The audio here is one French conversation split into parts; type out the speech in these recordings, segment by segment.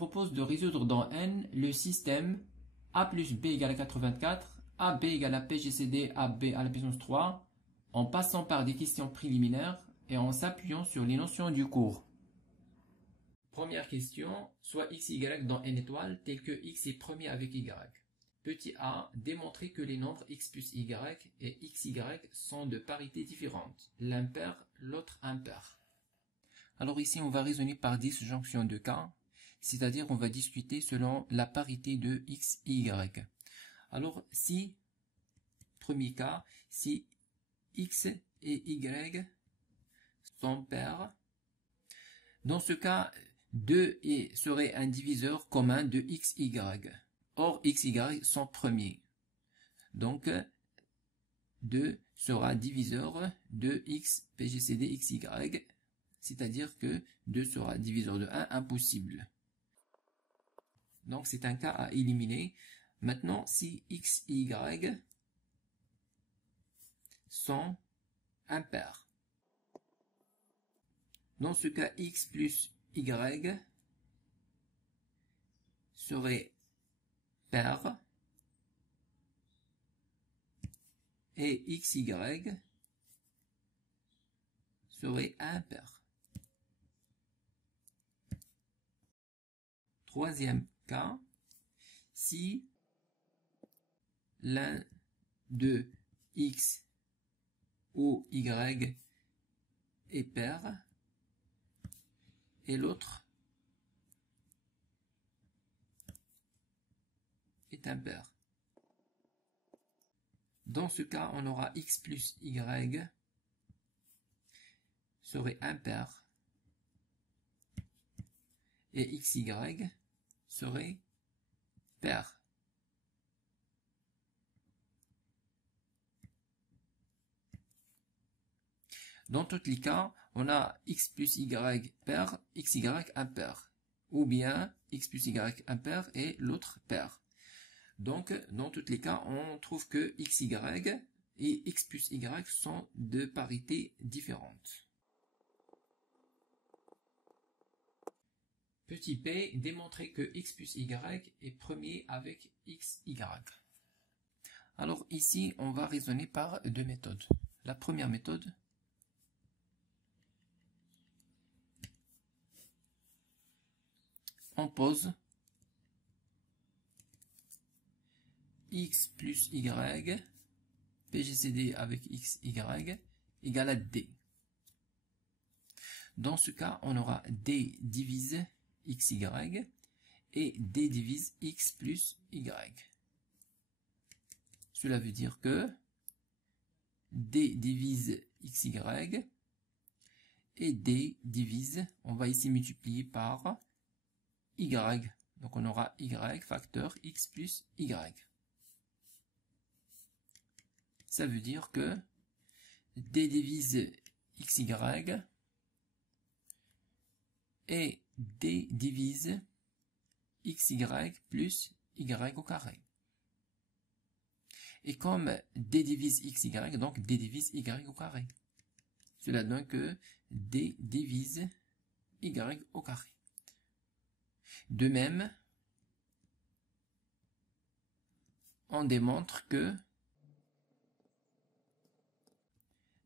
propose de résoudre dans N le système A plus B égale à 84, AB égale à PGCD, AB à la puissance 3, en passant par des questions préliminaires et en s'appuyant sur les notions du cours. Première question, soit x et y dans N étoiles tel que x est premier avec y. Petit a, démontrer que les nombres x plus y et xy sont de parité différente, l'un pair, l'autre impair. Alors ici, on va raisonner par disjonction de cas, c'est-à-dire on va discuter selon la parité de x et y. Alors si, premier cas, si x et y sont pairs, dans ce cas, 2 serait un diviseur commun de x et y. Or, x et y sont premiers. Donc, 2 sera diviseur de x, PGCD, xy, c'est-à-dire que 2 sera diviseur de 1, impossible. Donc, c'est un cas à éliminer. Maintenant, si x et y sont impairs, dans ce cas, x plus y serait pair et xy serait impair. Troisième cas, si l'un de x ou y est pair et l'autre est impair. Dans ce cas, on aura x plus y serait impair et xy serait pair. Dans tous les cas, on a x plus y pair, xy impair, ou bien x plus y impair et l'autre pair. Donc, dans tous les cas, on trouve que xy et x plus y sont de parité différente. Petit p, démontrer que x plus y est premier avec xy. Alors ici, on va raisonner par deux méthodes. La première méthode, on pose x plus y, PGCD avec xy, égale à d. Dans ce cas, on aura d divise xy et d divise x plus y. Cela veut dire que d divise xy et d divise, on va ici multiplier par y. Donc on aura y facteur x plus y. Ça veut dire que d divise xy et d divise xy plus y au carré. Et comme d divise xy, donc d divise y au carré. Cela donne que d divise y au carré. De même, on démontre que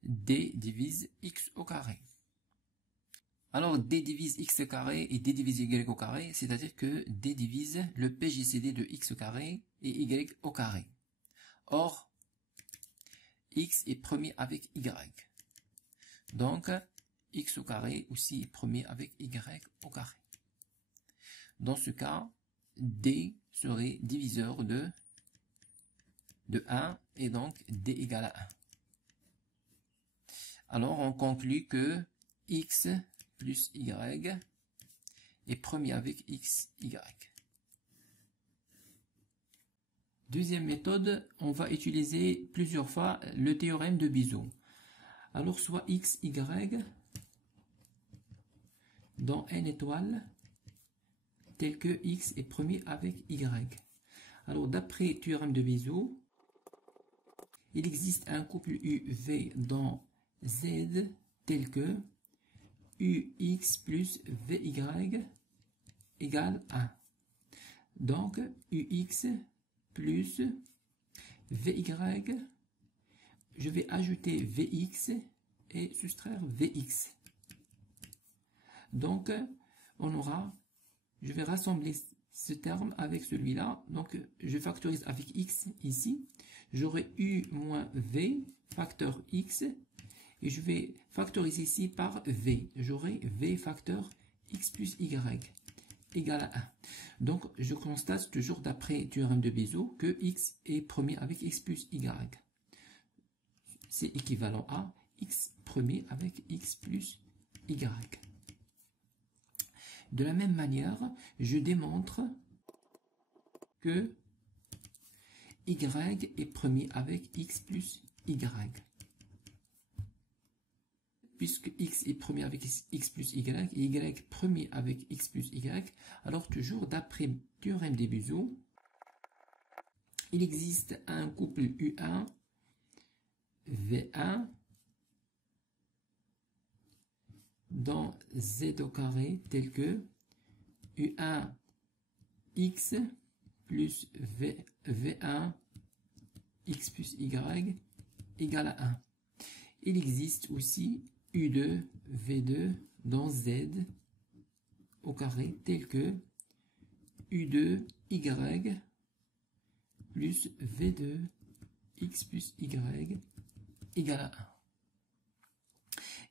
d divise x au carré. Alors, d divise x au carré et d divise y au carré, c'est-à-dire que d divise le PGCD de x au carré et y au carré. Or, x est premier avec y. Donc, x au carré aussi est premier avec y au carré. Dans ce cas, d serait diviseur de 1 et donc d égale à 1. Alors, on conclut que x plus y est premier avec xy. Deuxième méthode, on va utiliser plusieurs fois le théorème de Bézout. Alors, soit x, y dans n étoiles tel que x est premier avec y. Alors, d'après le théorème de Bézout, il existe un couple UV dans Z tel que UX plus VY égale 1. Donc, UX plus VY, je vais ajouter VX et soustraire VX. Donc, on aura, je vais rassembler ce terme avec celui-là. Donc, je factorise avec X ici. J'aurai U moins V, facteur X. Et je vais factoriser ici par V. J'aurai V facteur X plus Y égale à 1. Donc, je constate toujours d'après théorème de Bézout que X est premier avec X plus Y. C'est équivalent à X premier avec X plus Y. De la même manière, je démontre que Y est premier avec X plus Y. Puisque X est premier avec X plus Y et Y premier avec X plus Y, alors toujours d'après théorème des Bézout, il existe un couple U1, V1, dans Z au carré tel que U1 X plus V1 X plus Y égale à 1. Il existe aussi U2 V2 dans Z au carré tel que U2 Y plus V2 X plus Y égale à 1.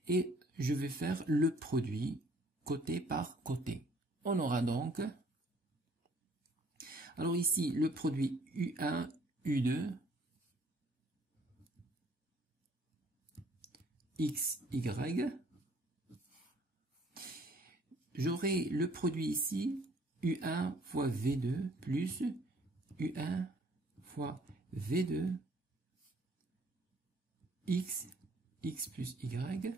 Et je vais faire le produit côté par côté. On aura donc, alors ici, le produit U1, U2, X, Y. J'aurai le produit ici, U1 fois V2 plus U1 fois V2, X, X plus Y,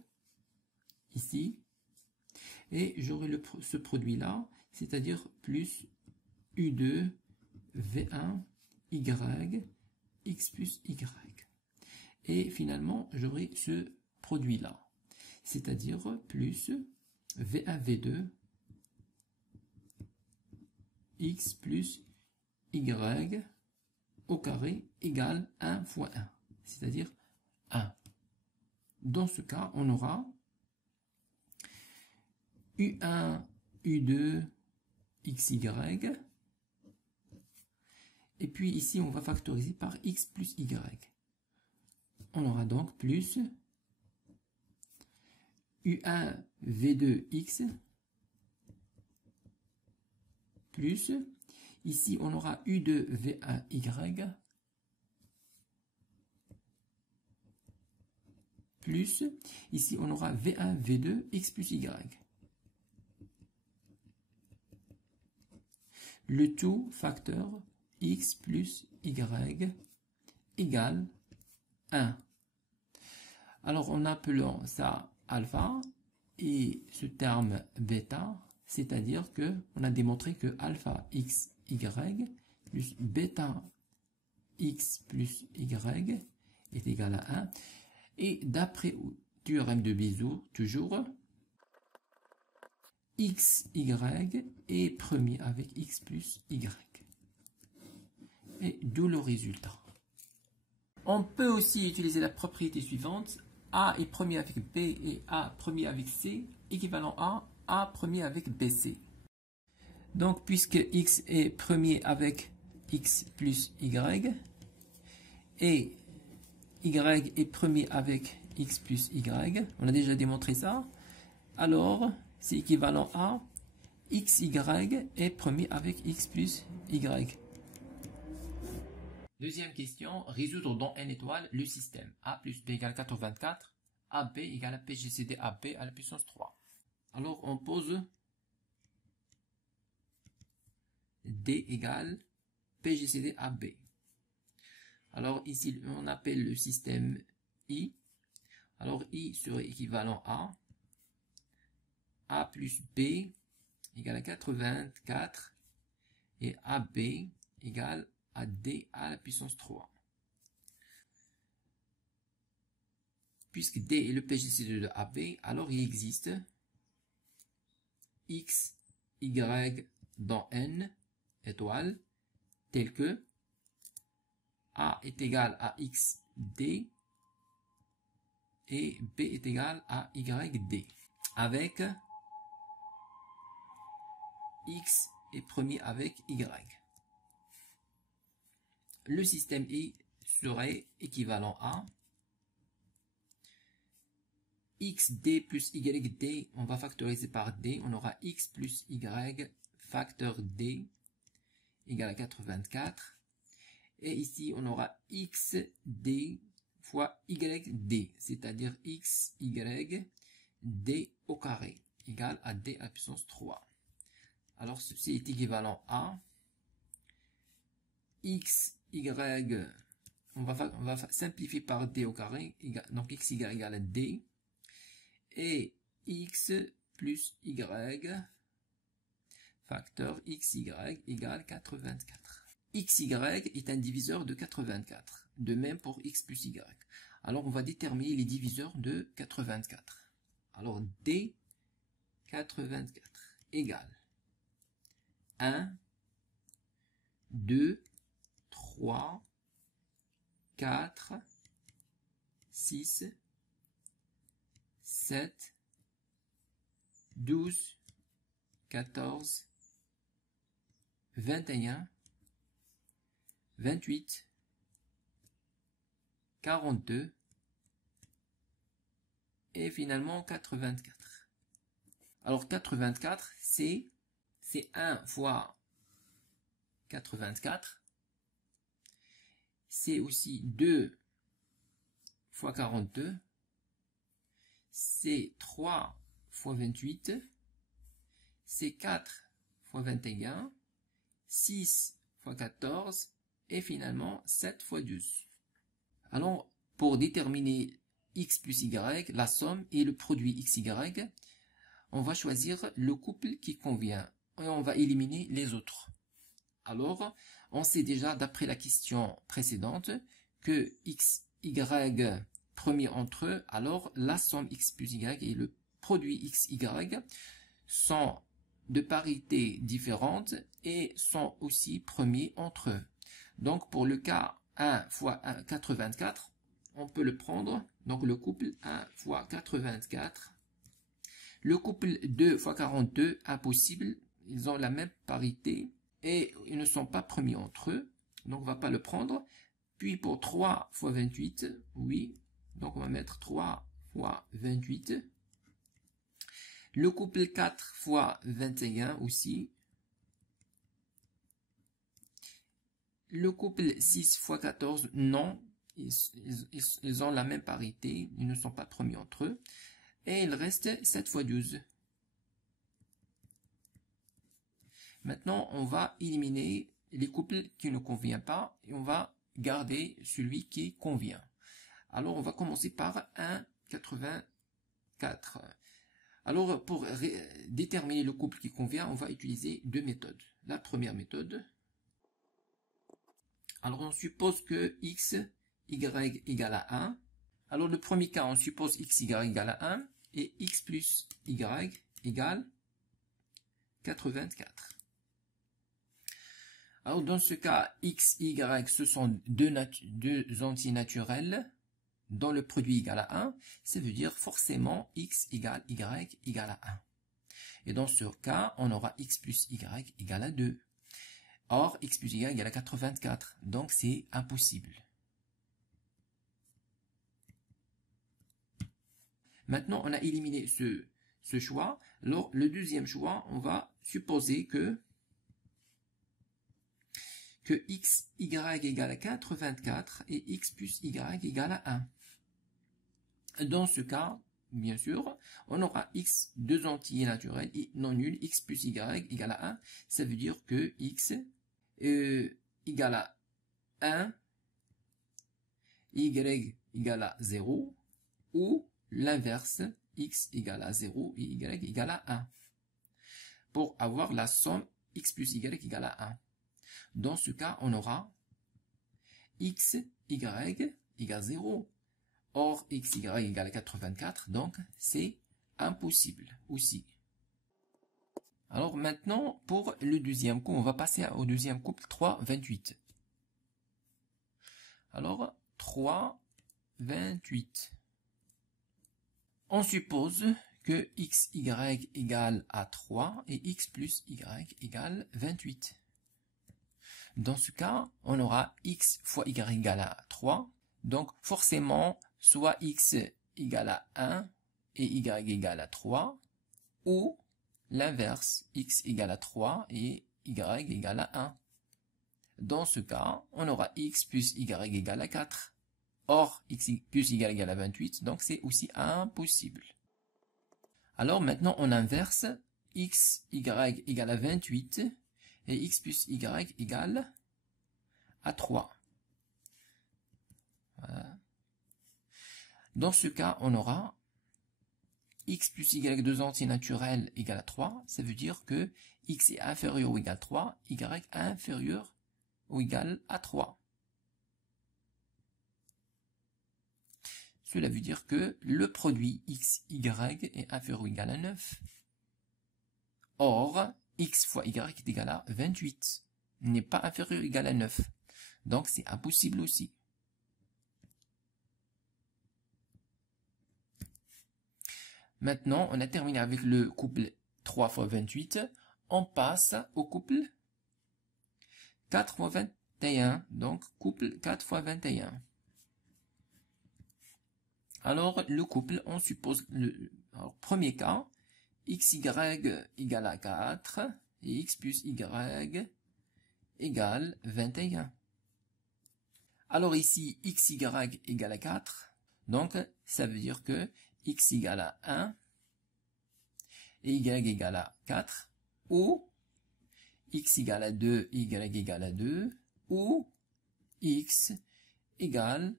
ici. Et j'aurai ce produit-là, c'est-à-dire plus U2, V1, Y, X plus Y. Et finalement, j'aurai ce produit-là, c'est-à-dire plus V1, V2, X plus Y au carré égale 1 fois 1, c'est-à-dire 1. Dans ce cas, on aura U1, U2, XY. Et puis ici, on va factoriser par X plus Y. On aura donc plus U1, V2, X plus, ici on aura U2, V1, Y plus, ici on aura V1, V2, X plus Y. Le tout facteur X plus Y égale 1. Alors en appelant ça alpha et ce terme bêta, c'est-à-dire que on a démontré que alpha x y plus bêta x plus y est égal à 1. Et d'après théorème de Bézout, toujours, x, y est premier avec x plus y. Et d'où le résultat. On peut aussi utiliser la propriété suivante. A est premier avec B et A premier avec C, équivalent à A premier avec BC. Donc, puisque x est premier avec x plus y, et y est premier avec x plus y, on a déjà démontré ça, alors c'est équivalent à xy est premier avec x plus y. Deuxième question, résoudre dans n étoile le système A plus B égale 424, AB égale à PGCD AB à la puissance 3. Alors on pose D égale PGCD AB. Alors ici on appelle le système I. Alors I serait équivalent à A plus B égale à 84 et AB égale à D à la puissance 3. Puisque D est le PGCD de AB, alors il existe X, Y dans n étoile tel que A est égal à xd et B est égal à yd, avec x est premier avec y. Le système I serait équivalent à xd plus yd, on va factoriser par d, on aura x plus y facteur d égale à 84. Et ici, on aura xd fois yd, c'est-à-dire x, y, d au carré, égale à d à la puissance 3. Alors, ceci est équivalent à x, y, on va simplifier par d au carré, donc x, y égale à d, et x plus y facteur xy égale 84. xy est un diviseur de 84. De même pour x plus y. Alors on va déterminer les diviseurs de 84. Alors d 84 égale 1, 2, 3, 4, 6, 7, 12, 14, 21, 28, 42 et finalement 84. Alors 84, c'est 1 fois 84. C'est aussi 2 fois 42. C'est 3 fois 28. C'est 4 fois 21. 6 fois 14. Et finalement 7 fois 12. Alors, pour déterminer x plus y, la somme et le produit xy, on va choisir le couple qui convient et on va éliminer les autres. Alors, on sait déjà d'après la question précédente que x, y premier entre eux, alors la somme x plus y et le produit xy sont de parité différente et sont aussi premiers entre eux. Donc pour le cas 1 fois 1, 84, on peut le prendre, donc le couple 1 fois 84. Le couple 2 fois 42, impossible, ils ont la même parité et ils ne sont pas premiers entre eux, donc on ne va pas le prendre. Puis pour 3 fois 28, oui, donc on va mettre 3 fois 28. Le couple 4 fois 21 aussi. Le couple 6 fois 14, non, ils ont la même parité, ils ne sont pas premiers entre eux. Et il reste 7 fois 12. Maintenant, on va éliminer les couples qui ne conviennent pas et on va garder celui qui convient. Alors, on va commencer par 1,84. Alors, pour déterminer le couple qui convient, on va utiliser deux méthodes. La première méthode, alors on suppose que x, y égale à 1. Alors, le premier cas, on suppose x, y égale à 1 et x plus y égale 84. Alors, dans ce cas, x, y, ce sont deux entiers naturels dont le produit égale à 1. Ça veut dire forcément x égale y égale à 1. Et dans ce cas, on aura x plus y égale à 2. Or, x plus y égale à 84. Donc, c'est impossible. Maintenant, on a éliminé ce choix. Alors, le deuxième choix, on va supposer que x, y égale à 84 et x plus y égale à 1. Dans ce cas, bien sûr, on aura x, deux entiers naturels non nuls, x plus y égale à 1. Ça veut dire que x égale à 1, y égale à 0, ou l'inverse, x égale à 0 et y égale à 1. Pour avoir la somme x plus y égale à 1. Dans ce cas, on aura x, y égale 0. Or, x, y égale 84, donc c'est impossible aussi. Alors maintenant, pour le deuxième coup, on va passer au deuxième couple 3, 28. Alors, 3, 28. On suppose que xy égale à 3 et x plus y égale 28. Dans ce cas, on aura x fois y égale à 3. Donc, forcément, soit x égale à 1 et y égale à 3, ou l'inverse, x égale à 3 et y égale à 1. Dans ce cas, on aura x plus y égale à 4. Or, x plus y égale à 28, donc c'est aussi impossible. Alors maintenant, on inverse, x, y égale à 28, et x plus y égale à 3. Voilà. Dans ce cas, on aura x plus y, deux entiers naturels, égale à 3. Ça veut dire que x est inférieur ou égal à 3, y inférieur ou égal à 3. Cela veut dire que le produit xy est inférieur ou égal à 9. Or, x fois y est égal à 28, n'est pas inférieur ou égal à 9. Donc c'est impossible aussi. Maintenant, on a terminé avec le couple 3 fois 28. On passe au couple 4 fois 21. Donc, couple 4 fois 21. Alors, le couple, on suppose premier cas, xy égale à 4 et x plus y égale 21. Alors ici, xy égale à 4. Donc, ça veut dire que x égale à 1 et y égale à 4, ou x égale à 2 et y égale à 2, ou x égale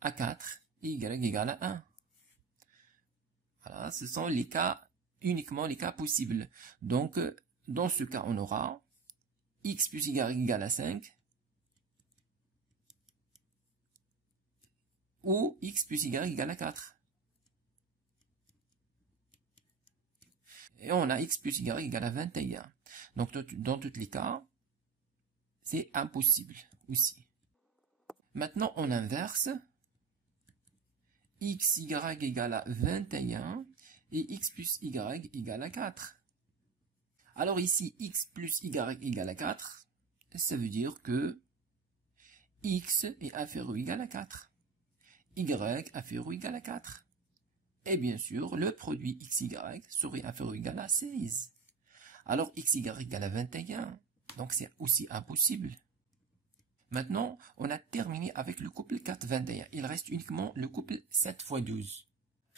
à 4 et y égale à 1. Voilà, ce sont les cas, uniquement les cas possibles. Donc, dans ce cas, on aura x plus y égale à 5, ou x plus y égale à 4. Et on a x plus y égale à 21. Donc, dans tous les cas, c'est impossible aussi. Maintenant, on inverse. Xy égale à 21 et x plus y égale à 4. Alors ici, x plus y égale à 4, ça veut dire que x est inférieur ou égal à 4. Y inférieur ou égal à 4. Et bien sûr, le produit xy serait inférieur ou égal à 16. Alors xy égale à 21, donc c'est aussi impossible. Maintenant, on a terminé avec le couple 4, 21. Il reste uniquement le couple 7 fois 12.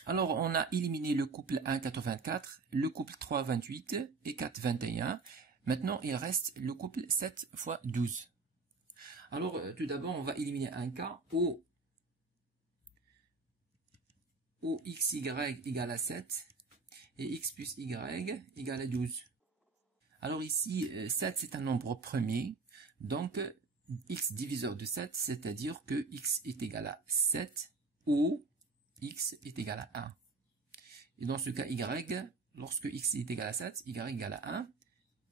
Alors, on a éliminé le couple 1, 84, le couple 3, 28 et 4, 21. Maintenant, il reste le couple 7 fois 12. Alors, tout d'abord, on va éliminer un cas où xy égale à 7 et x plus y égale à 12. Alors ici, 7 c'est un nombre premier, donc x diviseur de 7, c'est-à-dire que x est égal à 7 ou x est égal à 1. Et dans ce cas, y, lorsque x est égal à 7, y égale à 1,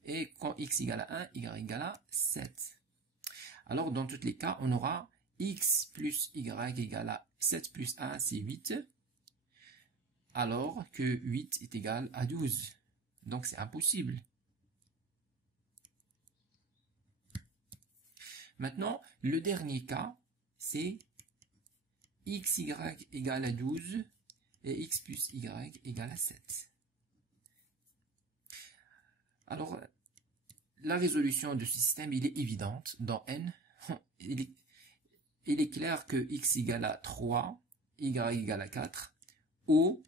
et quand x égale à 1, y égale à 7. Alors dans tous les cas, on aura x plus y égale à 7 plus 1, c'est 8, alors que 8 est égal à 12. Donc c'est impossible. Maintenant, le dernier cas, c'est xy égale à 12 et x plus y égale à 7. Alors, la résolution de ce système, il est évidente. Dans n, il est clair que x égale à 3, y égale à 4, ou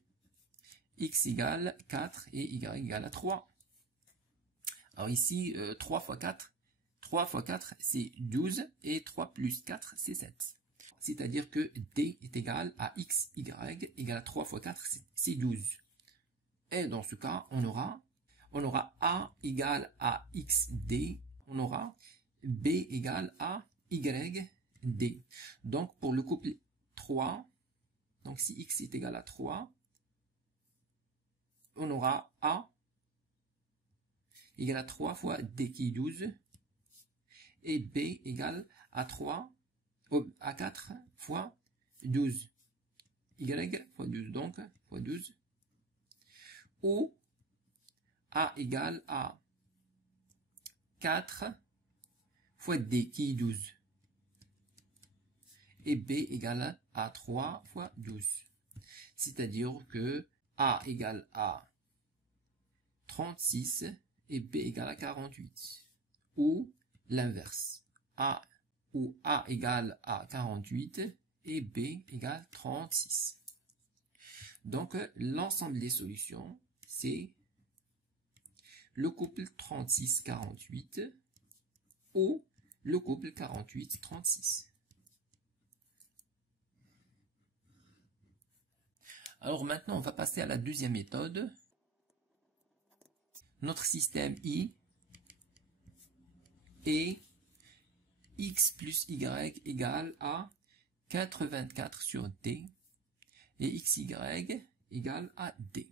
x égale 4 et y égale à 3. Alors ici, 3 fois 4, 3 fois 4, c'est 12, et 3 plus 4, c'est 7. C'est-à-dire que D est égal à XY égale à 3 fois 4, c'est 12. Et dans ce cas, on aura A égale à XD, on aura B égale à YD. Donc pour le couple 3, donc si X est égal à 3, on aura A égale à 3 fois D qui est 12, et B égale à 4 fois 12, Y fois 12, donc fois 12, ou A égale à 4 fois D qui est 12, et B égale à 3 fois 12. C'est-à-dire que A égale à 36 et B égale à 48. Ou l'inverse. A égale à 48 et B égale 36. Donc, l'ensemble des solutions, c'est le couple 36-48 ou le couple 48-36. Alors maintenant, on va passer à la deuxième méthode. Notre système I est x plus y égale à 84 sur D et xy égale à D.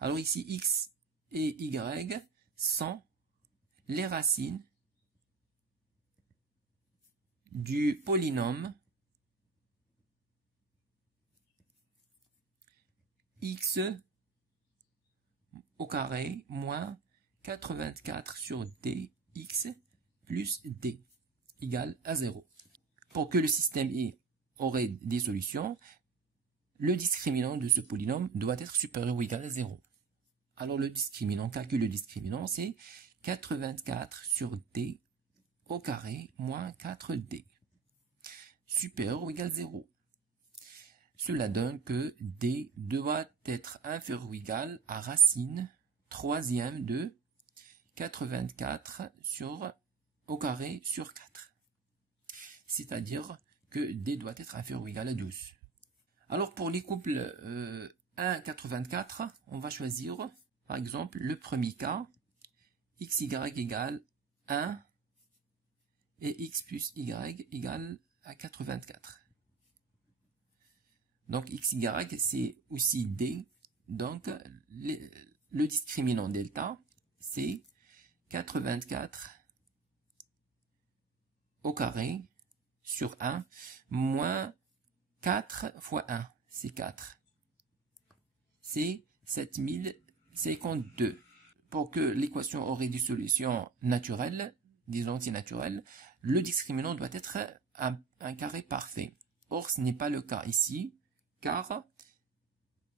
Alors ici, x et y sont les racines du polynôme x au carré moins 84 sur dx plus d égale à 0. Pour que le système I aurait des solutions, le discriminant de ce polynôme doit être supérieur ou égal à 0. Alors le discriminant, calcule le discriminant, c'est 84 sur d au carré moins 4d supérieur ou égal à 0. Cela donne que d doit être inférieur ou égal à racine troisième de 84 au carré sur 4. C'est-à-dire que d doit être inférieur ou égal à 12. Alors pour les couples 1, 84, on va choisir par exemple le premier cas, xy égale 1 et x plus y égale à 84. Donc xy c'est aussi d, donc le discriminant delta c'est 84 au carré sur 1 moins 4 fois 1, c'est 4. C'est 7052. Pour que l'équation aurait des solutions naturelles, des entiers naturels, le discriminant doit être un carré parfait. Or, ce n'est pas le cas ici, car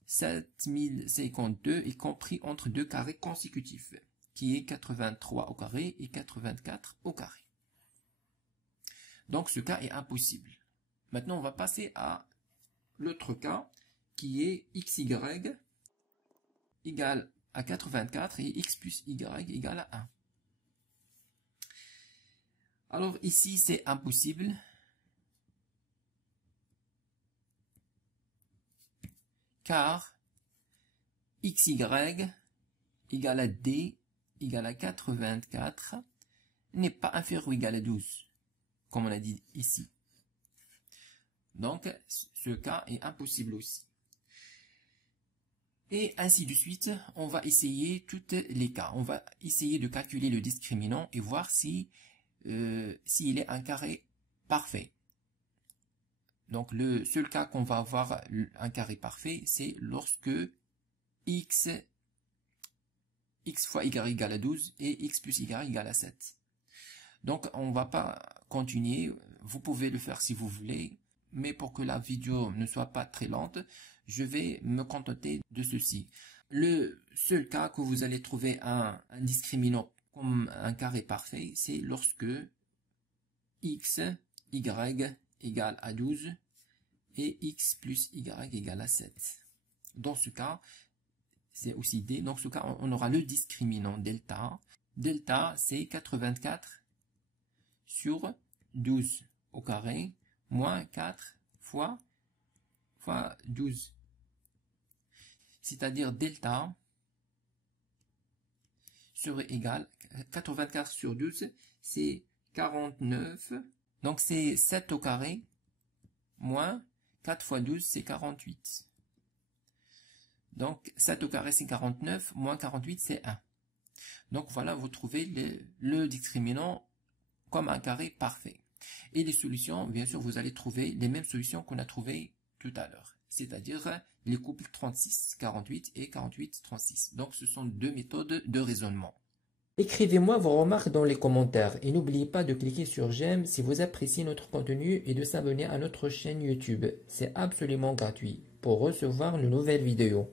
7052 est compris entre deux carrés consécutifs, qui est 83 au carré et 84 au carré. Donc ce cas est impossible. Maintenant on va passer à l'autre cas, qui est xy égale à 84 et x plus y égale à 1. Alors ici c'est impossible, car xy égale à d égale à 84 n'est pas inférieur ou égal à 12, comme on a dit ici. Donc, ce cas est impossible aussi. Et ainsi de suite, on va essayer tous les cas. On va essayer de calculer le discriminant et voir s'il est un carré parfait. Donc, le seul cas qu'on va avoir un carré parfait, c'est lorsque x fois y égale à 12 et x plus y égale à 7. Donc, on va pas continuer. Vous pouvez le faire si vous voulez, mais pour que la vidéo ne soit pas très lente, je vais me contenter de ceci. Le seul cas que vous allez trouver un discriminant comme un carré parfait, c'est lorsque x, y égale à 12 et x plus y égale à 7. Dans ce cas, c'est aussi d. Dans ce cas, on aura le discriminant delta. Delta, c'est 84 sur 12 au carré, moins 4 fois 12. C'est-à-dire delta serait égal, 84 sur 12, c'est 49. Donc c'est 7 au carré, moins 4 fois 12, c'est 48. Donc 7 au carré, c'est 49, moins 48, c'est 1. Donc voilà, vous trouvez le discriminant comme un carré parfait. Et les solutions, bien sûr, vous allez trouver les mêmes solutions qu'on a trouvées tout à l'heure, c'est-à-dire les couples 36-48 et 48-36. Donc ce sont deux méthodes de raisonnement. Écrivez-moi vos remarques dans les commentaires et n'oubliez pas de cliquer sur j'aime si vous appréciez notre contenu et de s'abonner à notre chaîne YouTube. C'est absolument gratuit pour recevoir de nouvelles vidéos.